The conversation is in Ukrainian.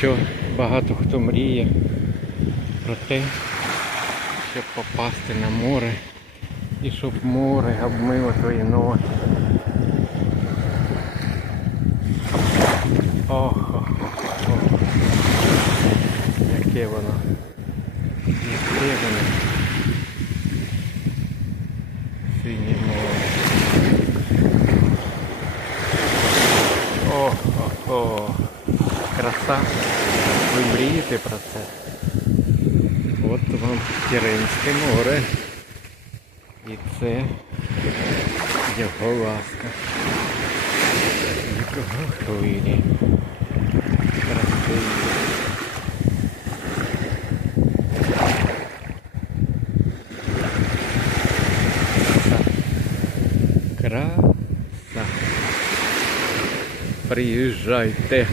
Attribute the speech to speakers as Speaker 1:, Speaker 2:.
Speaker 1: що багато хто мріє про те, щоб попасти на море і щоб море обмило твої ноги. Ох, ох, ох, ох. Яке воно. Яке воно. Синє море. О, о, о, краса. Ви мрієте про це? От вам Кіренське море. І це його ласка. Його хвилі. Красиві. Краса. Приїжджайте.